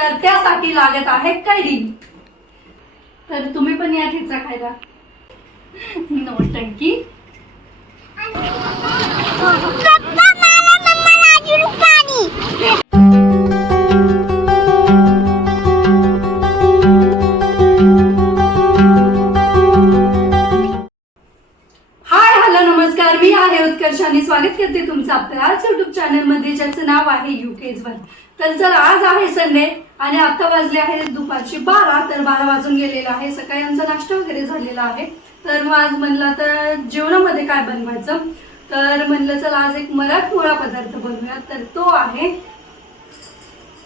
तर त्यासाठी लागत आहे कैरी। तर तुम्ही पण या ठेचा खायला। नौटंकी। मी आहे उत्कर्ष आणि स्वागत करते तुमचं आपल्या आज युट्यूब चॅनल मध्ये ज्याचं नाव आहे UK's1। तर जर आज आहे संडे आणि आता वाजले आहे दुपारचे 12। तर 12 वाजून गेलेले आहे। सकाळी आमचा नाश्ता वगैरे झालेला आहे। तर मग आज म्हणलं तर जेवणामध्ये काय बनवायचं, तर म्हणलं चला आज एक मराठमोळा पदार्थ बनवूया। तर तो आहे,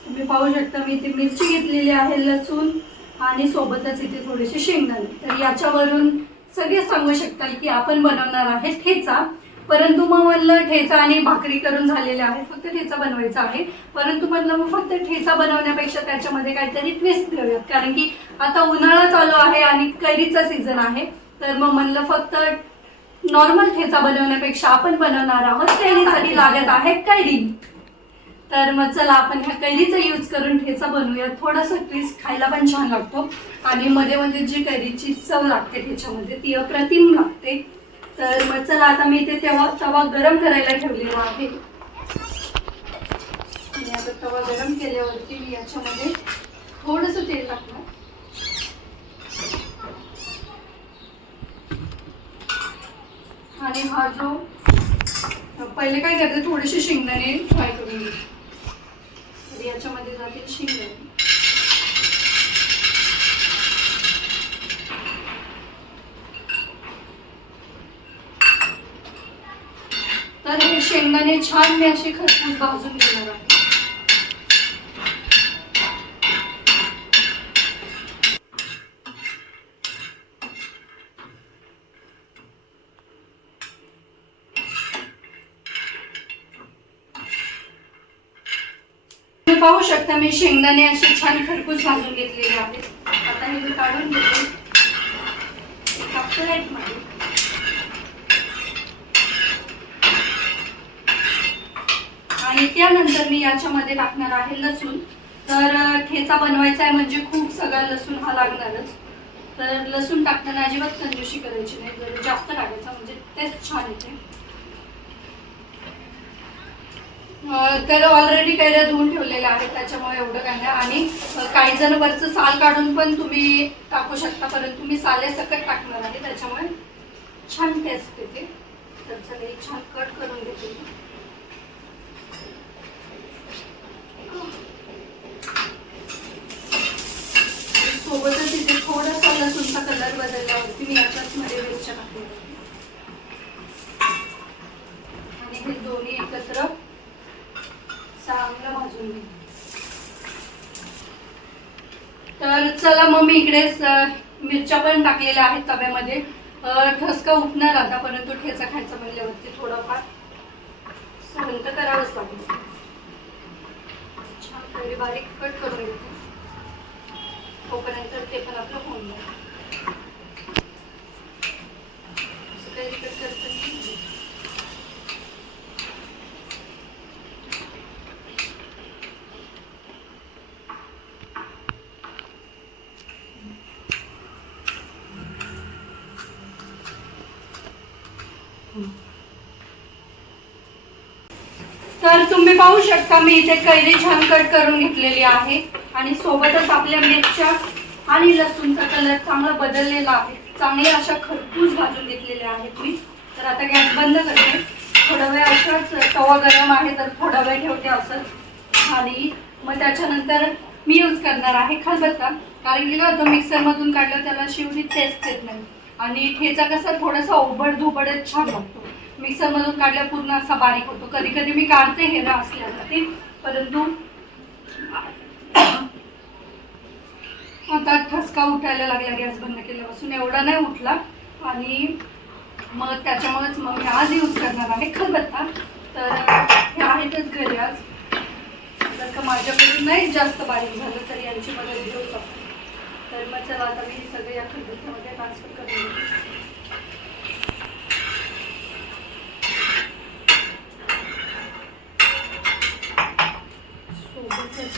तुम्ही पाहू शकता मी इथे मिरची घेतलेली आहे, लसूण आणि सोबतच इथे थोडेसे शेंगदाणे। तर याच्यावरून सगळे सांगू शकताल की आपण बनवणार आहे ठेचा। परंतु मग म्हणलं ठेचा आणि भाकरी करून झालेले आहे, फक्त ठेचा बनवायचा आहे। परंतु म्हणलं मग फक्त ठेचा बनवण्यापेक्षा त्याच्यामध्ये काहीतरी ट्विस्ट देऊयात, कारण की आता उन्हाळा चालू आहे आणि कैरीचा सीझन आहे। तर मग म्हणलं फक्त नॉर्मल ठेचा बनवण्यापेक्षा आपण बनवणार आहोत कैरीसाठी लागत आहे कैरी। तर मग चला आपण ह्या कैरीचा यूज करून ठेचा बनवूया। थोडासा ट्विस्ट, खायला पण छान लागतो आणि मध्ये मध्ये जी कैरीची चव लागते ठेच्यामध्ये ती अप्रतिम लागते। तर मग चला आता मी इथे तवा गरम करायला ठेवलेला आहे आणि आता तवा गरम केल्यावरती मी याच्यामध्ये थोडंसं तेल टाकणार आणि हा जो पहिले काय करते, थोडेसे शेंगदाणे फ्राय करून घेते। तर याच्यामध्ये जातील शेंगदाणे। तर हे शेंगदाणे छान मी असे खरपूस भाजून घेणार आहे। तुम्ही पाहू शकता मी शेंगदाणे असे छान खरपूस भाजून घेतलेले आहेत। आता हे मी काढून घेते एका प्लेटमध्ये। आणि त्यानंतर मी याच्यामध्ये टाकणार आहे लसूण। तर ठेचा बनवायचा आहे म्हणजे खूप सगळा लसूण हा लागणारच। तर लसूण टाकताना अजिबात कंजूसी करायची नाही, जर जास्त टाकायचा म्हणजे टेस्ट छान येते। तर ऑलरेडी कैऱ्या धुवून ठेवलेल्या आहेत त्याच्यामुळे एवढं काय नाही। आणि काही जण वरचं साल काढून पण तुम्ही टाकू शकता, परंतु मी साले सकट टाकणार आहे त्याच्यामुळे छान टेस्ट येते। तर चला हे छान कट करून घेते। सोबतच इथे थोडासा लसूणचा कलर बदलल्यावरती मी याच्याच मध्ये मिरच्या टाकणार आणि हे दोन्ही एकत्र चांगलं भाजून घेऊ। तर चला मग मी इकडे मिरच्या पण टाकलेल्या आहेत तव्यामध्ये। ठसका उठणार आता, परंतु ठेचा खायचा म्हणल्यावरती थोडंफार सहन तर करावंच लागेल। छान कैरी बारीक कट करून घेते, तोपर्यंत ते पण आपलं होऊन जाईल। कैरी कट करते तर तुम्ही पाहू शकता मी इथे कैरी छान कट करून घेतलेली आहे आणि सोबतच आपल्या मिरच्या आणि लसूणचा कलर चांगला बदललेला आहे। चांगले अशा खरपूस भाजून घेतलेल्या आहेत मी। तर आता गॅस बंद करते। थोडा वेळ अशाच, तवा गरम आहे तर थोडा वेळ ठेवते असंच। आणि मग त्याच्यानंतर मी यूज करणार आहे खलबत्ता, कारण की तो मिक्सर मधून काढलं त्याला शिवरी टेस्ट येत नाही आणि ठेचा कसा थोडासा ओबड धोबडच छान लागतो। मिक्सर मधून काढल्या पूर्ण असा बारीक होतो। कधी कधी मी काढते हे असल्यावरती, परंतु आता ठसका उठायला लागला गॅस बंद केल्यापासून, एवढा नाही उठला। आणि मग त्याच्यामुळेच मग मी आज यूज करणार आहे खलबत्ता। तर हे आहेतच घरी आज, जर का माझ्याकडून नाही जास्त बारीक झालं तर यांची मदत घेऊ शकतो। तर मग चला आता मी सगळे या खलबत्त्यामध्ये ट्रान्सफर करून देते। सोबतच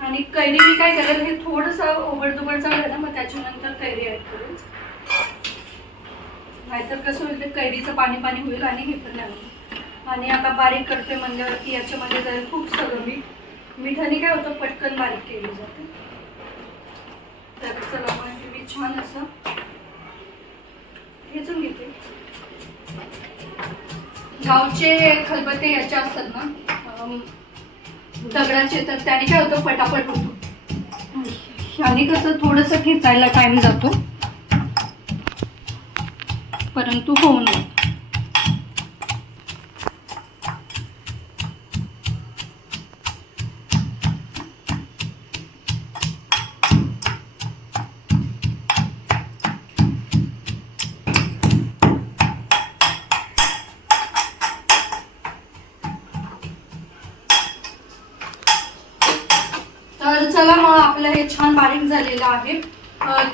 आणि कैरी मी काय करेल, हे थोडंसं ओबडधोबड झालं ना मग त्याच्यानंतर कैरी ॲड करेल, नाहीतर कसं होईल ते कैरीचं पाणी पाणी होईल आणि हे पण नाही. आणि आता बारीक करते म्हणल्यावरती याच्यामध्ये जाईल खूप सगळं मिठाने काय होतं पटकन बारीक केली जाते. तर चला मग मी छान असं ठेचून घेते. गावचे खलबत्ते याचे असतात ना दगडाचे, तर त्याने काय होतं पटापट होतो. आणि कसं थोडंसं ठेचायला टाइम जातो परंतु होऊन जातो. तर चला मग आपलं हे छान बारीक झालेलं आहे.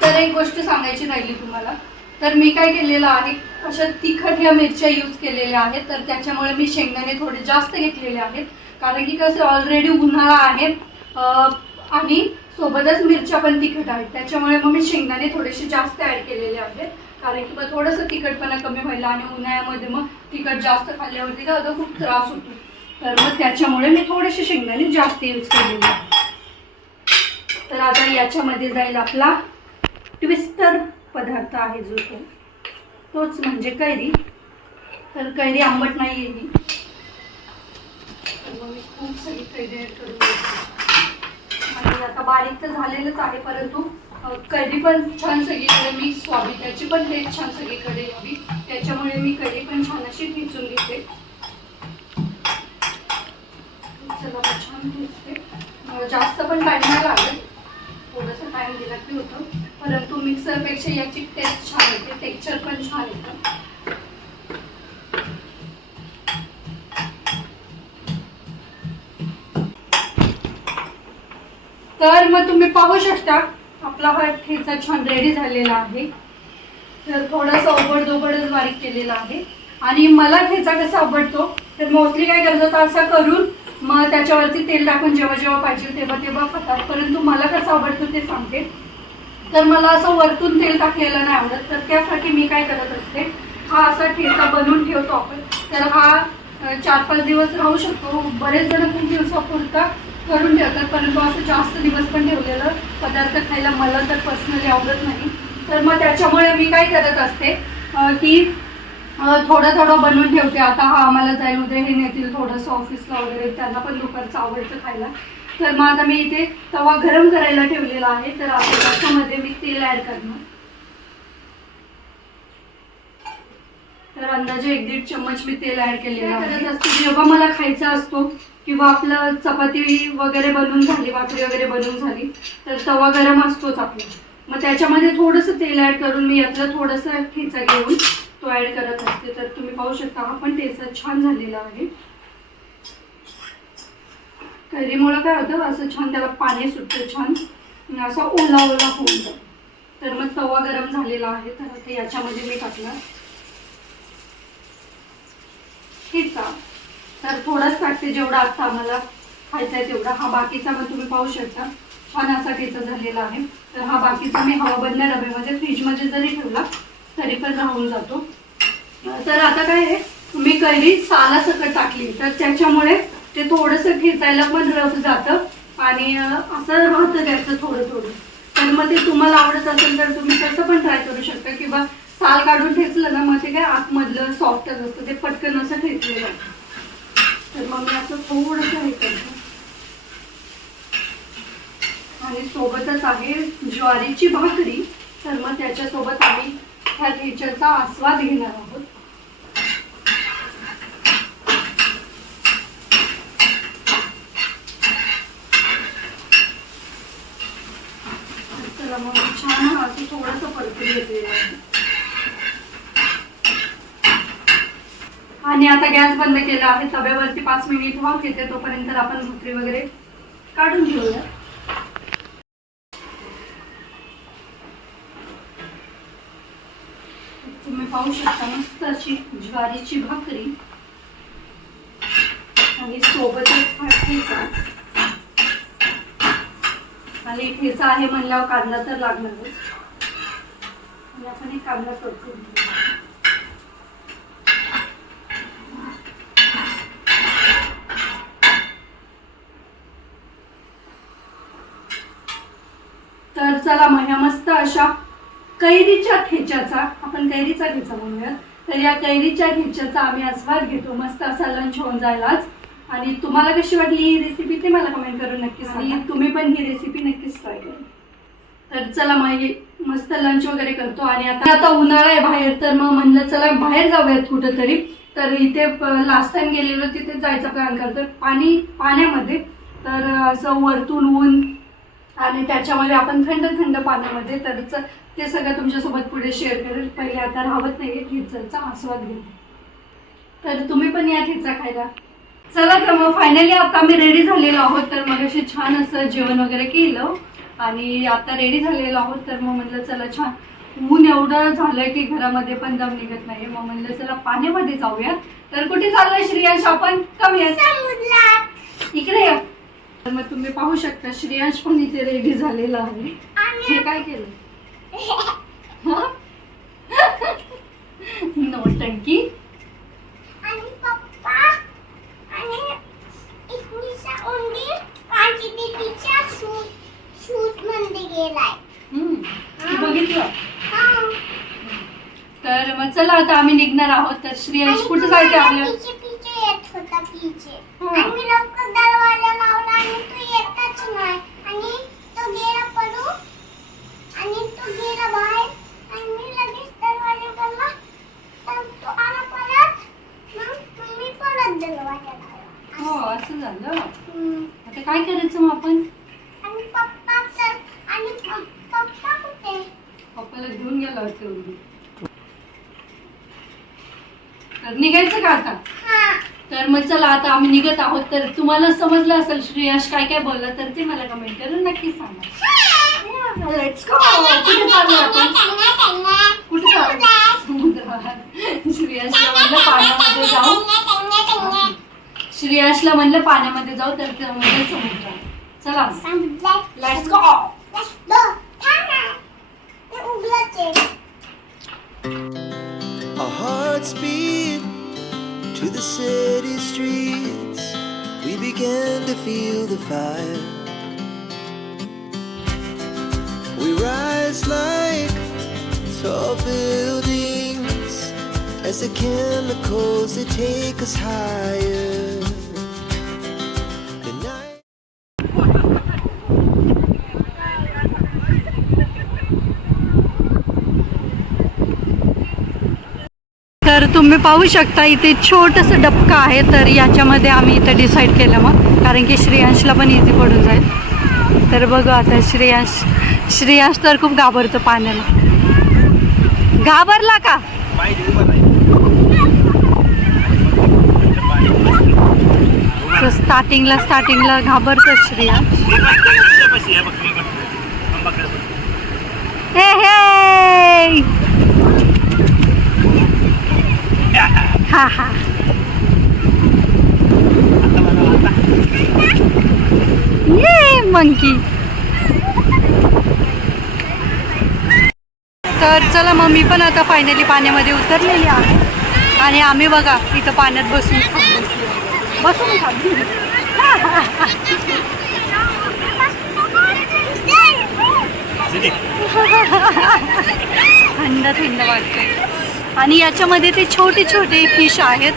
तर एक गोष्ट सांगायची राहिली तुम्हाला, तर मी काय केलेलं आहे, अशा तिखट ह्या मिरच्या यूज केलेल्या आहेत. तर त्याच्यामुळे मी शेंगदाणे थोडे जास्त घेतलेले आहेत, कारण की कसं ऑलरेडी उन्हाळा आहे आणि सोबतच मिरच्या पण तिखट आहेत, त्याच्यामुळे मग मी शेंगदाणे थोडेसे जास्त ॲड केलेले आहेत. कारण की मग थोडंसं तिखटपणा कमी व्हायला, आणि उन्हाळ्यामध्ये मग तिखट जास्त खाल्ल्यावरती काय होतं खूप त्रास होतो. तर मग त्याच्यामुळे मी थोडेसे शेंगदाणे जास्त यूज केलेले आहेत. तर आता याच्यामध्ये जाईल आपला ट्विस्टर पदार्थ आहे जो तोच म्हणजे कैरी. तर कैरी आंबट नाही आहे ही, तर मग मी खूप सगळी कैरी ॲड करून घेते. आणि आता बारीक तर झालेलंच आहे, परंतु कैरी पण छान सगळीकडे मिक्स व्हावी, त्याची पण टेस्ट छान सगळीकडे यावी, त्याच्यामुळे मी कैरी पण छान अशी ठेचून घेते. चला छान ठेचते, जास्त पण टाईम नाही लागेल, थोडंसं टाइम दिला की होतं, परंतु मिक्सरपेक्षा याची टेस्ट छान येते, टेक्स्चर पण छान येतं. तर मग तुम्ही पाहू शकता आपला हा ठेचा छान रेडी झालेला आहे. तर थोडंसं ओबडधोबडच बारीक केलेला आहे. आणि मला ठेचा कसा आवडतो, तर मोस्टली काय करतात असं करून मग त्याच्यावरती तेल टाकून जेव्हा जेव्हा पाहिजे तेव्हा तेव्हा खातात, परंतु मला कसं आवडतं ते सांगते. तर मला असं वरतून तेल टाकलेलं नाही आवडत, तर त्यासाठी मी काय करत असते, हा असा ठेचा बनवून ठेवतो आपण. तर हा 4-5 दिवस राहू शकतो. बरेच जण खूप दिवसापुरता करून ठेवतात, परंतु असं जास्त दिवस पण ठेवलेलं पदार्थ खायला मला तर पर्सनली आवडत नाही. तर मग त्याच्यामुळे मी काय करत असते की थोडं थोडं बनवून ठेवते. आता हा आम्हाला जाईल, उद्या हे नेतील थोडंसं ऑफिसला वगैरे, त्यांना पण दुपारचं आवडतं खायला. तर मग आता मी इथे तवा गरम करायला ठेवलेला आहे. तर आता त्याच्यामध्ये मी तेल ॲड करणार. तर अंदाजे 1-1.5 चम्मच मी तेल ॲड केलेलं आहे. जेव्हा मला खायचा असतो किंवा आपलं चपाती वगैरे बनवून झाली, भाकरी वगैरे बनवून झाली, तर तवा गरम असतोच आपला, मग त्याच्यामध्ये थोडंसं तेल ॲड करून मी यातलं थोडंसं ठेचा घेऊन तो ॲड करत असते. तर तुम्ही पाहू शकता हा पण ठेचा छान झालेला आहे. कैरीमुळं काय होतं असं छान त्याला पाणी सुटतं, छान असा ओला ओला होऊन जातो. तर मग तवा गरम झालेला आहे, तर आता याच्यामध्ये मी टाकणार ठेचा. तर थोडाच टाकते, जेवढा आता आम्हाला खायचा आहे तेवढा. हा बाकीचा मग तुम्ही पाहू शकता छान असा ठेचा झालेला आहे. तर हा बाकीचा मी हवाबंद डब्यामध्ये फ्रीजमध्ये जरी ठेवला तरी पण राहून जातो. तर आता काय आहे, मी कैरी सालासकट टाकली, तर त्याच्यामुळे ते थोडंसं ठेचायला पण रफ जातं आणि असं राहतं त्याचं थोडं थोडं. तर मग ते तुम्हाला आवडत असेल तर तुम्ही तसं पण ट्राय करू शकता, किंवा साल काढून ठेचलं ना मग ते काय आतमधलं सॉफ्टच असतं, ते पटकन असं ठेचलं जातं. तर मग मी असं थोडंसं हे करतो. आणि सोबतच आहे ज्वारीची भाकरी, तर मग त्याच्यासोबत आम्ही ह्या ठेच्याचा आस्वाद घेणार आहोत. चला मग छान असं थोडंसं परतून घेतलेलं आहे. आणि आता गॅस बंद केला आहे, तव्यावरती 5 मिनिट वाफ येते, तोपर्यंत आपण भाकरी वगैरे काढून घेऊया. तुम्ही पाहू शकता मस्त अशी ज्वारीची भाकरी आणि सोबतच ठेचा. आणि ठेचा आहे म्हणल्यावर कांदा तर लागणारच. आणि आपण एक कांदा करतो. तर चला मग ह्या मस्त अशा कैरीच्या ठेच्याचा, आपण कैरीचा ठेचा म्हणूयात, तर या कैरीच्या ठेच्याचा आम्ही आस्वाद घेतो. मस्त असा लंच होऊन जायलाच. आणि तुम्हाला कशी वाटली ही रेसिपी ते मला कमेंट करून नक्की सांगा. तुम्ही पण ही रेसिपी नक्कीच ट्राय करा. तर चला मग मस्त लंच वगैरे करतो. आणि आता उन्हाळा आहे बाहेर, तर मग म्हणलं चला बाहेर जाऊयात कुठंतरी. तर इथे लास्ट टाइम गेलेलो तिथे जायचा प्लॅन करतो पाण्यामध्ये. तर असं वरतून ऊन आणि त्याच्यामध्ये आपण थंड थंड पाण्यामध्ये. तर ते सगळं तुमच्यासोबत पुढे शेअर करेल. पहिले आता राहत नाही ठेचाचा आस्वाद घेऊ. तर तुम्ही पण या ठेचा खायला. चला तर मग फायनली आता आम्ही रेडी झालेलो आहोत. तर मग असे छान असं जेवण वगैरे केलं आणि आता रेडी झालेलो आहोत. तर मग म्हणलं चला छान ऊन एवढं झालंय की घरामध्ये पण दम निघत नाही. मग म्हणलं चला पाण्यामध्ये जाऊया. तर कुठे चाललंय श्रेयांश आपण? कमी इकडे या. तर मग तुम्ही पाहू शकता श्रेयांश पण इथे रेडी झालेला आहे. हे काय केलं? नौटंकी. बघितलं. तर मग चला आता आम्ही निघणार आहोत. तर श्रेयांश कुठे जायचं आपल्याला? हो असं झालं. आता काय करायचं मग आपण? पप्पाला घेऊन गेला होता. तर निघायचं का आता? तर मग चला आता आम्ही निघत आहोत. तर तुम्हाला समजलं असेल श्रेयांश काय काय बोलला तर ते मला कमेंट करून नक्की सांगा. Let's go. कुठे चाललो आपण? कुठे चाललो? समुद्रात. श्रेयांशला म्हणलं पाण्यामध्ये जाऊ. श्रेयांशला म्हणलं पाण्यामध्ये जाऊ. तर त्यामध्ये समुद्रात. चला let's go. Our hearts beat to the city streets. We began to feel the fire. We rise like tall buildings as the chemicals they take us higher. The night. तर तुम्ही पाहू शकता इथे छोटंसं डबकं आहे. तर याच्यामध्ये आम्ही इथं डिसाईड केलं मग, कारण की श्रेयांशला पण इझी पडून जाईल. तर बघू आता श्रेयांश तर खूप घाबरतो पाण्याला. घाबरला का? तर स्टार्टिंगला घाबरतो श्रेयांश. हे हे हा हा. ये मंकी. तर चला मग मी पण आता फायनली पाण्यामध्ये उतरलेली आहे. आणि आम्ही बघा इथं पाण्यात बसून खाल्ली. थंड वाटते. आणि याच्यामध्ये ते छोटे छोटे फिश आहेत.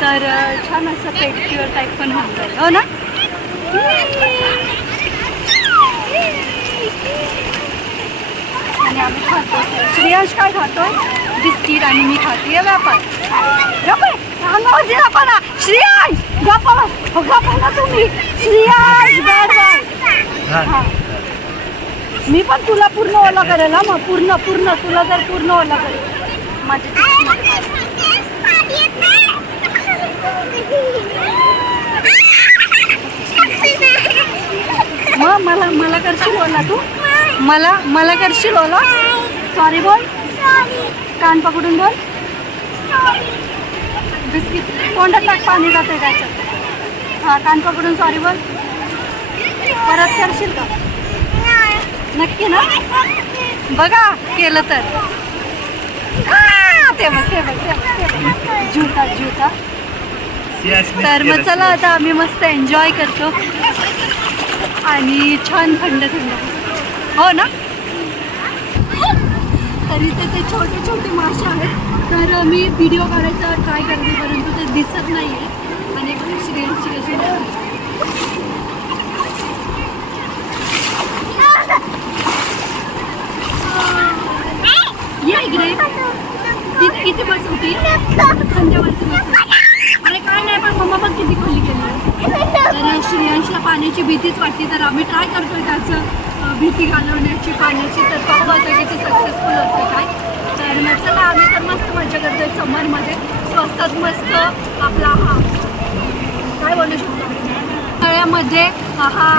तर छान असं पेडिक्युअर टाईप पण होऊन जाईल. हो ना? आणि आम्ही खातो. श्रेयांश काय खातो? बिस्किट. आणि मी खाते व्यापार. श्रेयांश गप्पा ना तुम्ही. श्रेयांश हां मी पण तुला पूर्ण ओला करेल. मग पूर्ण तुला जर पूर्ण ओला करेल मग मला करशील ओला तू? मला करशील ओला? सॉरी बोल. कान पकडून बोल. बिस्किट तोंडात टाक. पाणी जाते त्याच्यात. हां कान पकडून सॉरी बोल. परत करशील का? नक्की ना? बघा केलं तर ते बघ ते बघ जुता जुता. तर मग चला आता आम्ही मस्त एन्जॉय करतो आणि छान थंड थंड. हो ना. तरी ते छोटे छोटे मासे आहेत. तर मी व्हिडिओ काढायचा ट्राय करते परंतु ते दिसत नाही आहे. आणि श्रेयांची कशी ये इकडे किती बस होती खांद्यावरती बस. अरे काय नाही पण मम्मा पण किती खोली केली. तर श्रेयांशला पाण्याची भीतीच वाटते तर आम्ही ट्राय करतोय त्याचं भीती घालवण्याची पाण्याची. तर पाहू आता किती सक्सेसफुल होतं काय. तर मग चला आम्ही तर मस्त मजा करतोय समरमध्ये स्वस्तात मस्त आपला हा काय बोलू शकतो तळ्यामध्ये हा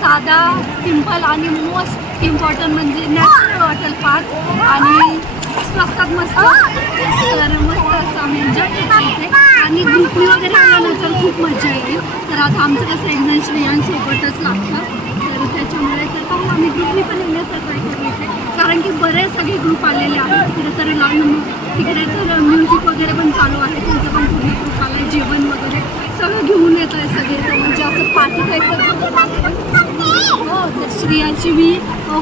साधा सिंपल आणि मोस्ट इम्पॉर्टंट म्हणजे नॅचरल वॉटर पार्क आणि स्वस्तात मस्त. तर मस्त असं आम्ही एन्जॉय करतो इथे आणि ग्रुपनी वगैरे आल्यानंतर खूप मजा येईल. तर आता आमचं कसं एकजण श्रेयांसोबतच लागतं तर त्याच्यामुळे तर पाहू आम्ही ग्रुपनी पण येण्याचा ट्राय करू इथे कारण की बरेच सगळे ग्रुप आलेले आहेत. तिकडे तर लावून तिकडे तर म्युझिक वगैरे पण चालू आहे. त्यांचं पण पूर्ण ग्रुप आलं आहे. जेवण वगैरे सगळं घेऊन येत आहे सगळे. तर म्हणजे असं पार्टी टाईप. हो तर श्रेयाची मी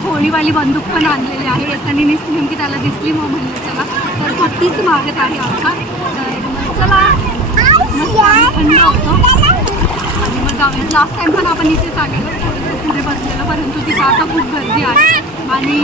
होळीवाली बंदूक पण आणलेली आहे. येताना नेमकी त्याला दिसली मग म्हणलं चला तर तो तीच मागत आहे आमचा. तर मग चला मस्त आम्ही थंड होतो आणि मग जाऊयात. लास्ट टाईम पण आपण इथेच आलेलो थोडंसं पुढे बसलेलं परंतु तिथे आता खूप गर्दी आहे आणि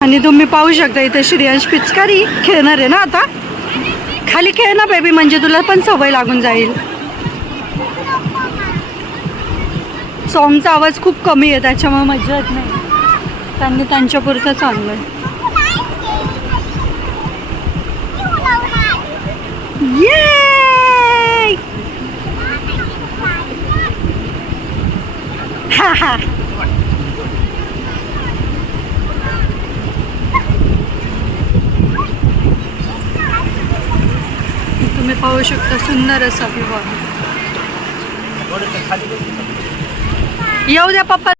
आणि तुम्ही पाहू शकता इथे श्रेयांश पिचकारी खेळणार आहे ना आता. खाली खेळ ना बेबी म्हणजे तुला पण सवय लागून जाईल. सॉंगचा आवाज खूप कमी आहे त्याच्यामुळे मजा येत नाही. त्यांनी त्यांच्या पुरतं चालू आहे. ये हा हा तुम्ही पाहू शकता सुंदर असा व्ह्यू आहे. येऊ द्या पप्पा.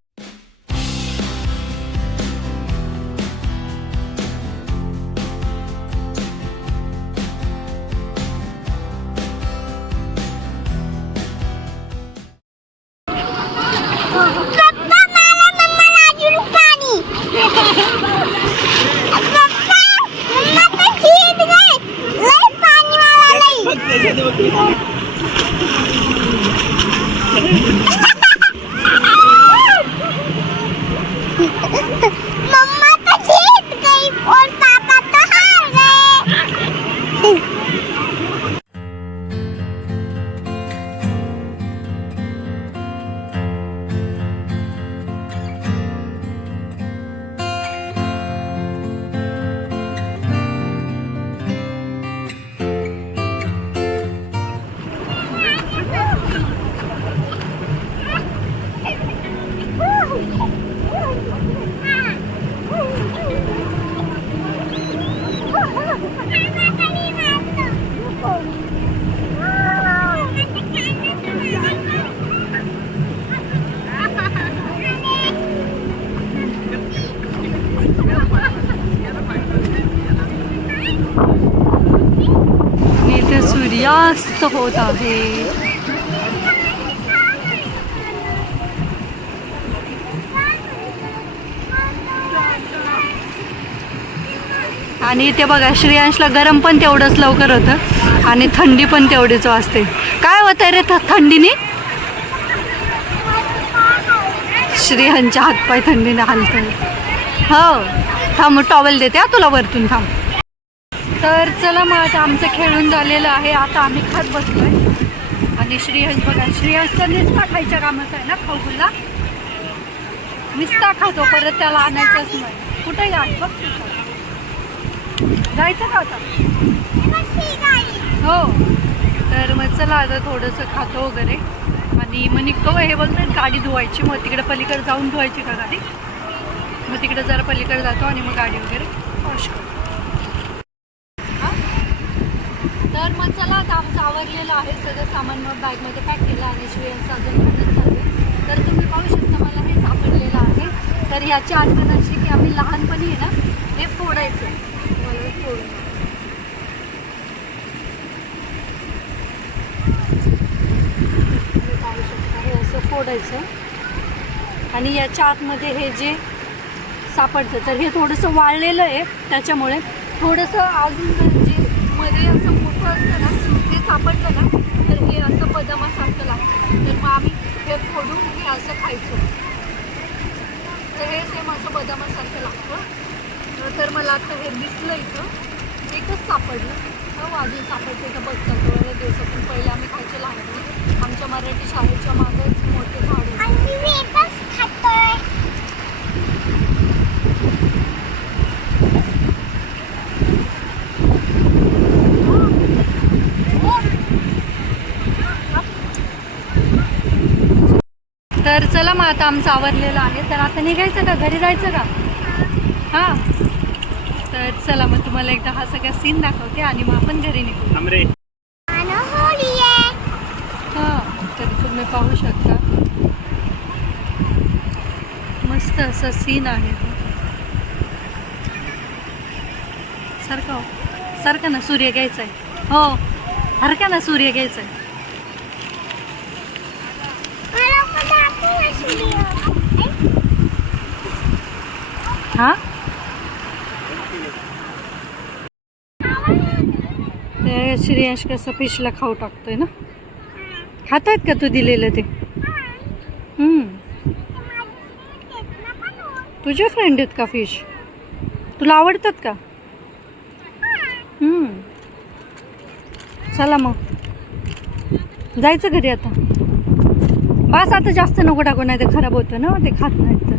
मम्मा तो जीत गई और पापा तो हार गए. इथे सूर्यास्त होत आहे. आणि इथे बघा श्रेयांशला गरम पण तेवढंच लवकर होतं आणि थंडी पण तेवढीच वाजते. काय होतंय रे थंडीने. श्रेयांच्या हातपाय थंडीने हलतात. हो थांब टॉवेल देते हा तुला वरतून थांब. तर चला मग आता आमचं खेळून झालेलं आहे. आता आम्ही खात बसलोय आणि श्रेयांश बघा श्रेयांशचा नुसता खायच्या कामाचा आहे ना खाऊला. नुसता खातो, परत त्याला आणायचंच नाही. कुठे गाडी बघ तिथं. जायचं का आता? हो. तर मग चला आता थोडंसं खातो वगैरे आणि मग निघतो. हे बोलतात गाडी धुवायची, मग तिकडे पलीकडे जाऊन धुवायची का गाडी. मग तिकडे जरा पलीकडे जातो आणि मग गाडी वगैरे वॉश करतो. तर मग चला आता आमचं आवरलेलं आहे, सगळं सामान मग बॅगमध्ये पॅक केलं आणि शिवायचं अजून खाणं चालू आहे. तर तुम्ही पाहू शकता मला हे सापडलेलं आहे. तर ह्याची आठवण अशी की आम्ही लहानपणी आहे ना हे फोडायचं. मला हे फोडून पाहू शकता हे असं फोडायचं आणि याच्या आतमध्ये हे जे सापडतं तर हे थोडंसं वाळलेलं आहे, त्याच्यामुळे थोडंसं अजून जे मध्ये असं मोठं असतं ना ते सापडलं ना तर हे असं बदामासारखं लागतं. तर मग आम्ही हे फोडून हे असं खायचो. तर हे सेम असं बदामासारखं लागतं. तर मला आता हे दिसलं इथं एकच सापडलं. हो अजून सापडते तर बघतात बऱ्याच दिवसातून. पहिले आम्ही खायचो लहानपणी, आमच्या मराठी शाळेच्या मागच मोठे झाड होते. तर चला मग आता आमचं आवरलेलं आहे. तर आता निघायचं का, घरी जायचं का? हां. तर चला मग तुम्हाला एकदा हा सगळा सीन दाखवते आणि मग आपण घरी निघू. हां. तर तुम्ही पाहू शकता मस्त असं सीन आहे. सारखं हो, सारखं ना सूर्य घ्यायचा आहे. हो सारखं ना सूर्य घ्यायचा आहे. हां. ते श्रेयश कसं फिशला खाऊ टाकतोय ना. खातात का तू दिलेलं ते? तुझे फ्रेंड आहेत का फिश? तुला आवडतात का? चला मग जायचं घरी आता. बस आता जास्त नको टाकू, नाही ते खराब होतं ना, ते खात नाहीत. तर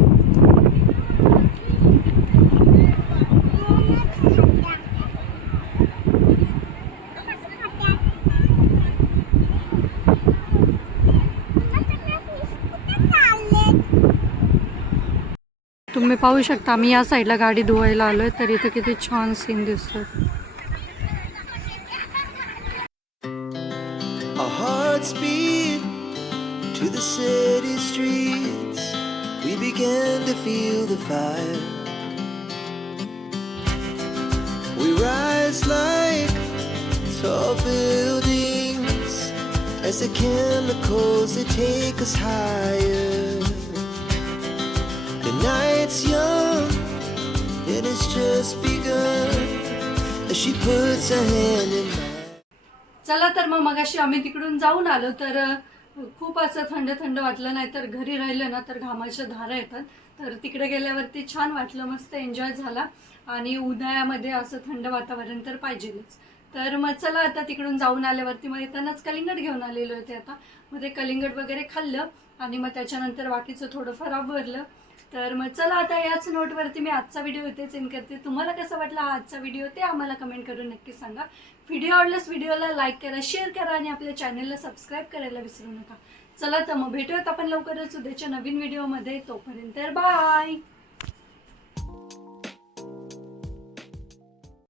तुम्ही पाहू शकता आम्ही या साईडला गाडी धुवायला आलोय. तर इथे किती छान सीन दिसतो. Our hearts beat to the city streets. We began to feel the fire. We rise like tall buildings as the chemicals they take us higher. The night's young and it's just begun as she puts her hand in mine. चला तर मग मगाशी आम्ही तिकडून जाऊन आलो. तर खूप असं थंड थंड वाटलं, नाही तर घरी राहिलं ना तर घामाच्या धारा येतात. तर तिकडे गेल्यावरती छान वाटलं, मस्त एन्जॉय झाला. आणि उन्हाळ्यामध्ये असं थंड वातावरण तर पाहिजेलच. तर मग चला आता तिकडून जाऊन आल्यावरती मग येतानाच कलिंगड घेऊन आलेलो होते. आता मग ते कलिंगड वगैरे खाल्लं आणि मग त्याच्यानंतर बाकीचं थोडंफार आवरलं. तर मग चला आता याच नोटवरती मी आजचा व्हिडिओ इथेच एंड करते. तुम्हाला कसा वाटला हा आजचा व्हिडिओ ते आम्हाला कमेंट करून नक्की सांगा. व्हिडिओ आवडल्यास व्हिडिओला लाईक करा, शेअर करा आणि आपल्या चॅनलला सबस्क्राईब करायला विसरू नका. चला तर मग भेटूयात आपण लवकरच उद्याच्या नवीन व्हिडिओमध्ये. तोपर्यंत बाय.